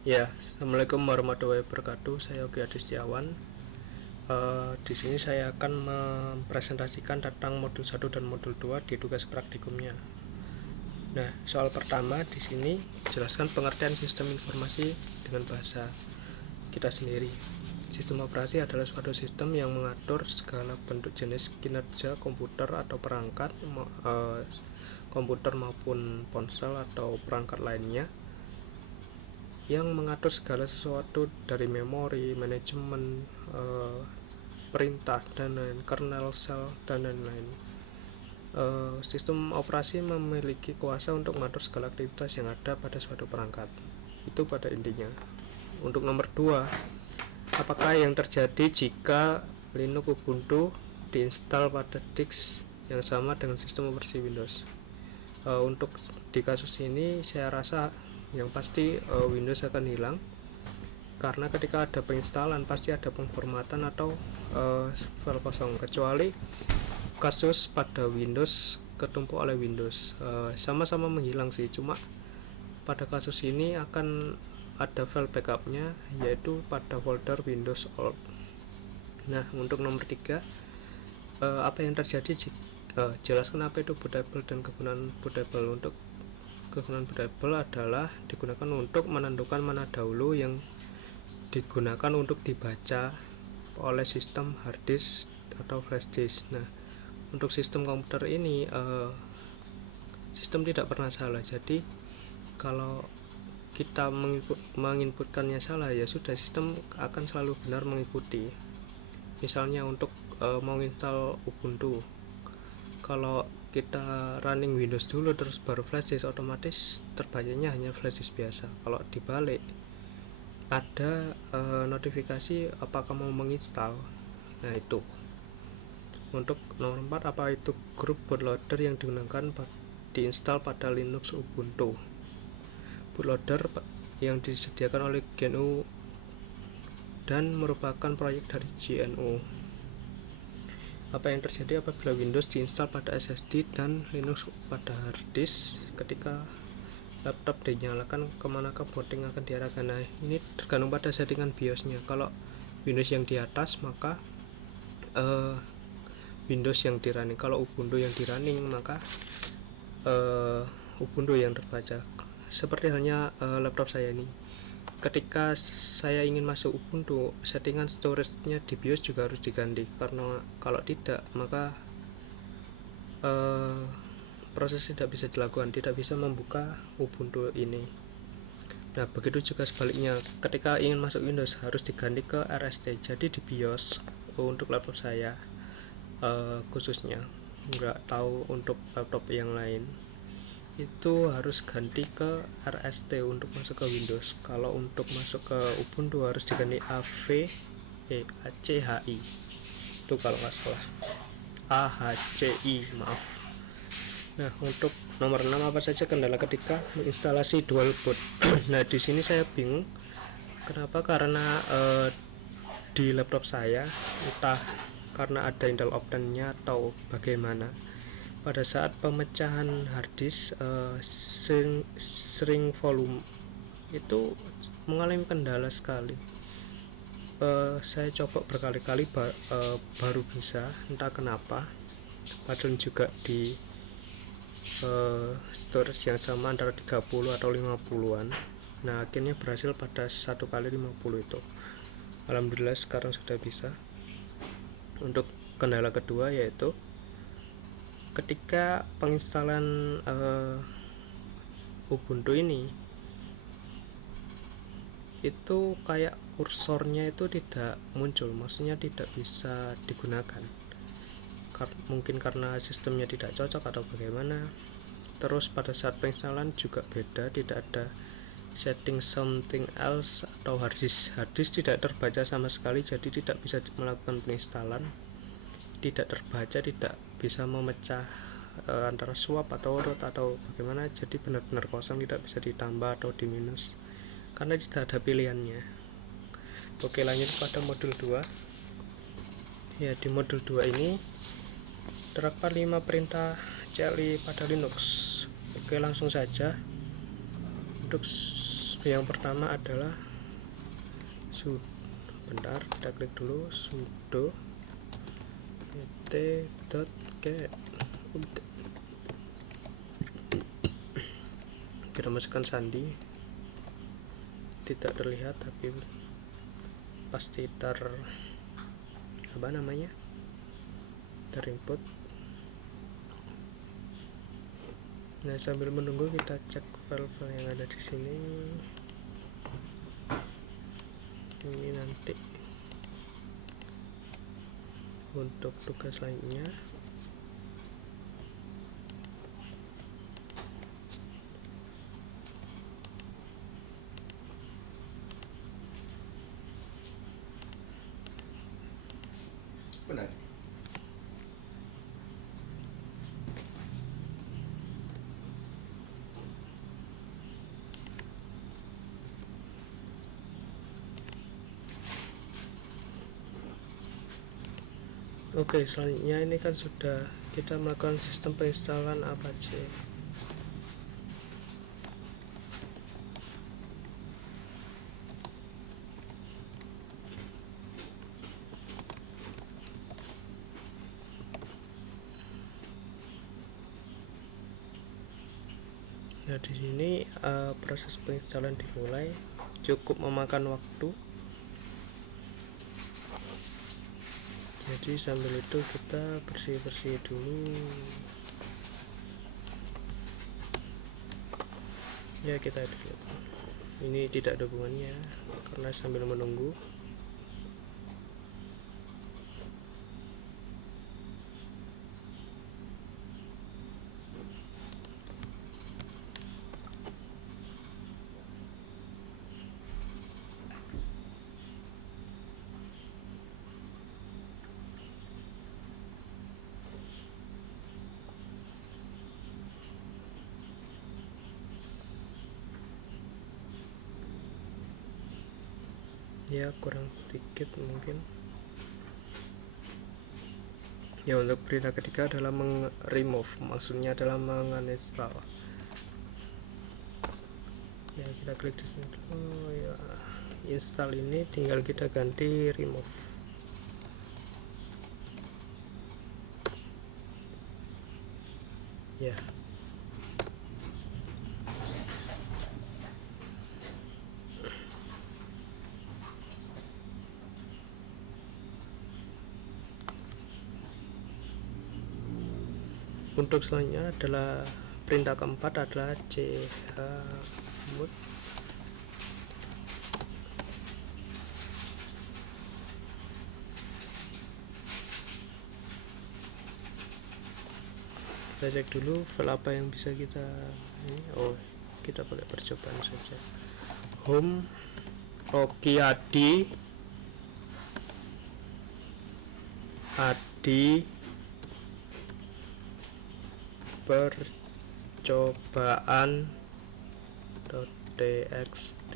Ya, assalamualaikum warahmatullahi wabarakatuh. Saya Ogi Adi Setiawan. Di sini saya akan mempresentasikan tentang modul 1 dan modul 2 di tugas praktikumnya. Nah, soal pertama di sini jelaskan pengertian sistem informasi dengan bahasa kita sendiri. Sistem operasi adalah suatu sistem yang mengatur segala bentuk jenis kinerja komputer atau perangkat komputer maupun ponsel atau perangkat lainnya, yang mengatur segala sesuatu dari memori, manajemen, perintah dan lain, kernel, sel dan lain-lain. Sistem operasi memiliki kuasa untuk mengatur segala aktivitas yang ada pada suatu perangkat. Itu pada intinya. Untuk nomor 2, apakah yang terjadi jika Linux Ubuntu diinstal pada disk yang sama dengan sistem operasi Windows? Untuk di kasus ini saya rasa yang pasti Windows akan hilang, karena ketika ada penginstalan pasti ada pemformatan atau file kosong, kecuali kasus pada Windows ketumpuk oleh Windows. Sama-sama menghilang sih, cuma pada kasus ini akan ada file backupnya, yaitu pada folder Windows Alt. Nah, untuk nomor 3, apa yang terjadi jika jelaskan apa itu bootable dan kegunaan bootable. Untuk kegunaan bootable adalah digunakan untuk menentukan mana dahulu yang digunakan untuk dibaca oleh sistem hard disk atau flash disk. Nah, untuk sistem komputer ini sistem tidak pernah salah, jadi kalau kita menginputkannya salah, ya sudah, sistem akan selalu benar mengikuti. Misalnya untuk menginstal Ubuntu, kalau kita running Windows dulu terus baru flash disk, otomatis terbacanya hanya flash disk biasa. Kalau dibalik, ada notifikasi apakah mau menginstal. Nah, itu. Untuk nomor 4, apa itu grup bootloader yang digunakan diinstal pada Linux Ubuntu? Bootloader yang disediakan oleh GNU dan merupakan proyek dari GNU. Apa yang terjadi apabila Windows diinstal pada SSD dan Linux pada hard disk? Ketika laptop dinyalakan, kemanakah booting akan diarahkan? Nah, ini tergantung pada settingan BIOS-nya. Kalau Windows yang di atas, maka Windows yang di running. Kalau Ubuntu yang di running, maka Ubuntu yang terbaca. Seperti halnya laptop saya ini, ketika saya ingin masuk Ubuntu, settingan storage-nya di BIOS juga harus diganti, karena kalau tidak, maka proses tidak bisa dilakukan, tidak bisa membuka Ubuntu ini. Nah, begitu juga sebaliknya, ketika ingin masuk Windows harus diganti ke RST. Jadi di BIOS untuk laptop saya khususnya, nggak tahu untuk laptop yang lain, itu harus ganti ke RST untuk masuk ke Windows. Kalau untuk masuk ke Ubuntu harus diganti ACHI, itu kalau nggak salah, AHCI, maaf. Nah, untuk nomor 6, apa saja kendala ketika menginstalasi dual boot? Nah, di sini saya bingung. Kenapa? Karena di laptop saya, entah karena ada Intel Optane-nya atau bagaimana, pada saat pemecahan harddisk sering volume itu mengalami kendala sekali. Saya coba berkali-kali baru bisa, entah kenapa, padahal juga di storage yang sama antara 30 atau 50-an. Nah, akhirnya berhasil pada 1 kali 50 itu. Alhamdulillah sekarang sudah bisa. Untuk kendala kedua, yaitu ketika penginstalan Ubuntu ini, itu kayak kursornya itu tidak muncul, maksudnya tidak bisa digunakan. Mungkin karena sistemnya tidak cocok atau bagaimana. Terus pada saat penginstalan juga beda, tidak ada setting something else atau harddisk tidak terbaca sama sekali, jadi tidak bisa melakukan penginstalan, tidak terbaca, tidak bisa memecah antara swap atau root atau bagaimana, jadi benar-benar kosong, tidak bisa ditambah atau diminus karena tidak ada pilihannya. Oke, lanjut pada modul 2. Ya, di modul 2 ini terdapat 5 perintah CLI pada Linux. Oke, langsung saja. Untuk Yang pertama adalah sudo. Bentar, kita klik dulu sudo pt.get. Kita masukkan sandi, tidak terlihat tapi pasti terinput. Nah, sambil menunggu kita cek file-file yang ada di sini. Ini nanti untuk tugas lainnya. Benar. Oke, selanjutnya ini kan sudah kita melakukan sistem penginstalan Apache. Nah, di sini proses penginstalan dimulai, cukup memakan waktu. Jadi sambil itu kita bersih-bersih dulu. Ya, kita lihat. Ini tidak ada hubungannya karena sambil menunggu. Ya, kurang sedikit mungkin. Ya, untuk perintah ketiga adalah remove, maksudnya adalah menguninstall. Ya, kita klik di sini dulu. Ya, install ini tinggal kita ganti remove. Ya, untuk selanjutnya adalah perintah keempat adalah chmod. Kita cek dulu file apa yang bisa kita ini. Oh, kita pakai percobaan saja. Home Rocky Adi percobaan.txt.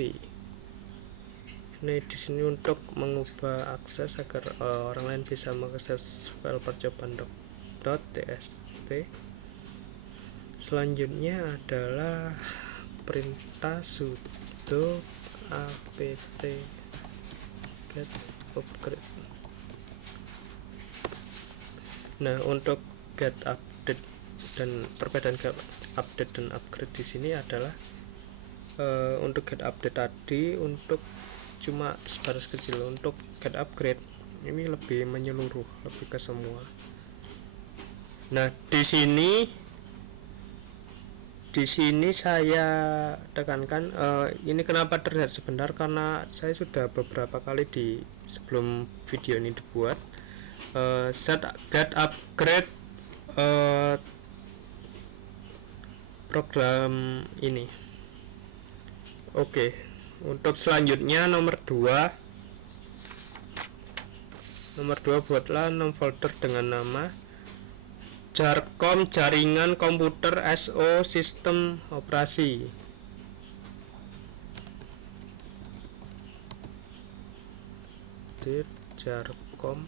Ini di sini untuk mengubah akses agar orang lain bisa mengakses file percobaan.txt. Selanjutnya adalah perintah sudo apt get upgrade. Nah, untuk get update dan perbedaan get update dan upgrade di sini adalah untuk get update tadi untuk cuma sebatas kecil, untuk get upgrade ini lebih menyeluruh, lebih ke semua. Nah, di sini saya tekankan ini kenapa terlihat sebentar, karena saya sudah beberapa kali di sebelum video ini dibuat set get upgrade program ini. Oke, untuk selanjutnya nomor 2 buatlah nom folder dengan nama Jarcom, jaringan komputer SO, sistem operasi. Jarcom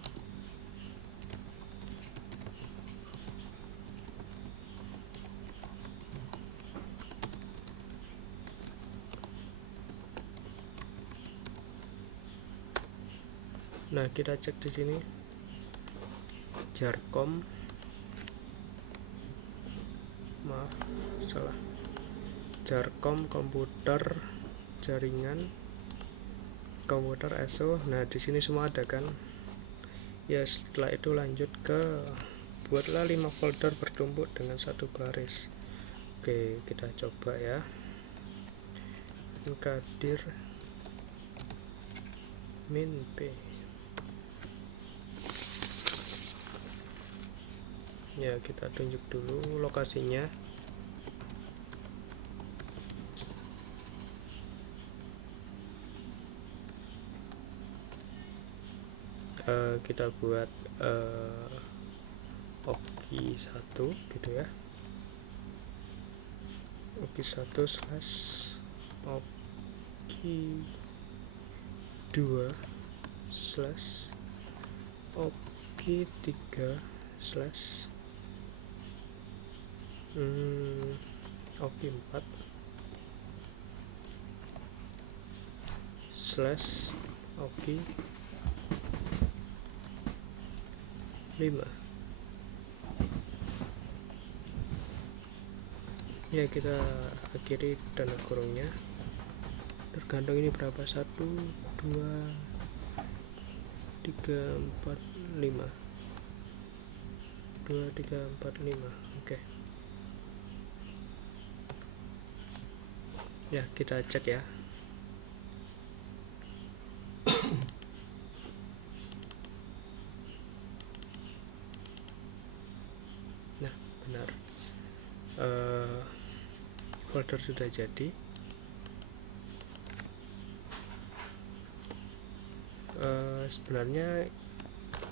Nah, kita cek di sini jarcom, maaf salah, jarcom komputer jaringan komputer ESO. Nah, di sini semua ada kan ya. Setelah itu lanjut ke buatlah 5 folder bertumpuk dengan satu baris. Oke, kita coba ya. Kadir min P. Ya, kita tunjuk dulu lokasinya. Kita buat oki 1 gitu ya. Oki 1 slash oki 2 slash oki 3 slash oki 4 slash oki 5. Ya, kita akhiri tanda kurungnya, tergantung ini berapa, 1 2 3 4 5 2 3 4 5. Oke. Ya, kita cek ya. Nah, benar. Folder sudah jadi. Sebenarnya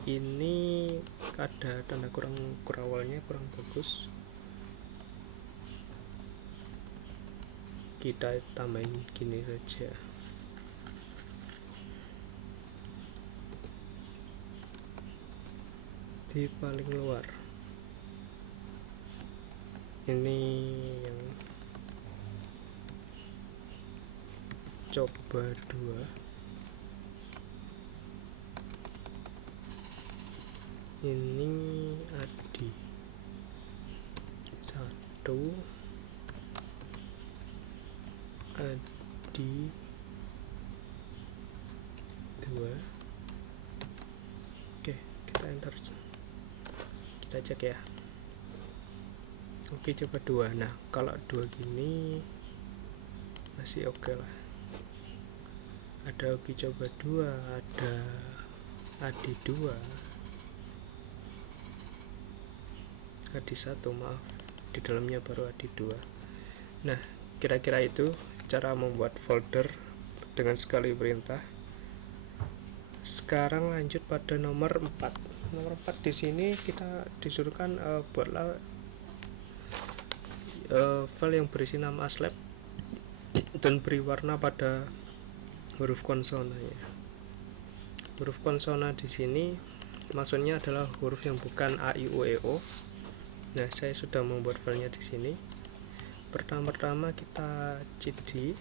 ini ada tanda kurang awalnya kurang bagus, kita tambahin gini saja. Di paling luar ini yang coba 2, ini adi 1, adi 2. Oke, kita enter, kita cek ya. Oke, coba 2. Nah, kalau 2 gini masih oke lah. Ada oke coba 2, ada adi 2, adi 1, maaf, di dalamnya baru adi 2. Nah, kira-kira itu cara membuat folder dengan sekali perintah. Sekarang lanjut pada nomor 4. Nomor 4 di sini kita disuruhkan buatlah file yang berisi nama aslab dan beri warna pada huruf konsonannya. Huruf konsona di sini maksudnya adalah huruf yang bukan a i u e o. Nah, saya sudah membuat filenya di sini. Pertama-tama kita cd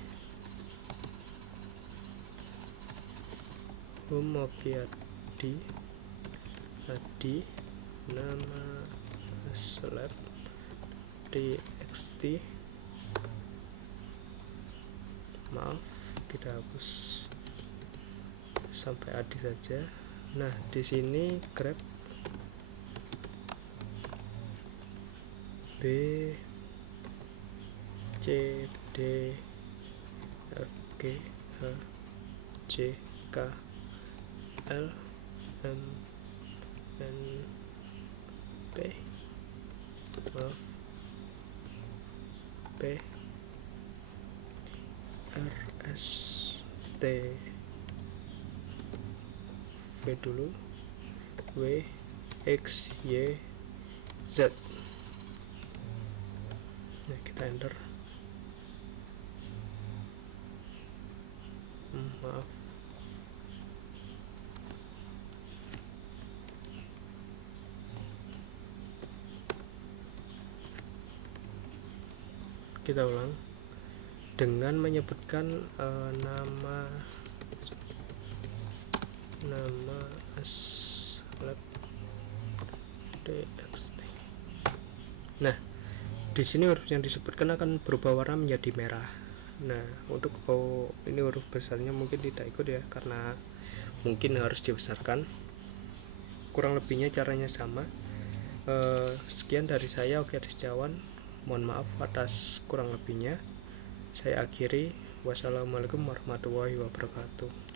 home oke adi nama slab txt, maaf, kita hapus sampai adi saja. Nah, di sini grab b c d f g h j k l m n p, maaf, p r s t v dulu, w x y z. Nah, kita enter. Maaf, kita ulang dengan menyebutkan nama nama aslab txt. Nah, di sini huruf yang disebutkan akan berubah warna menjadi merah. Nah, untuk ini huruf besarnya mungkin tidak ikut ya, karena mungkin harus dibesarkan. Kurang lebihnya caranya sama. Sekian dari saya, Oke Setiawan. Mohon maaf atas kurang lebihnya. Saya akhiri. Wassalamualaikum warahmatullahi wabarakatuh.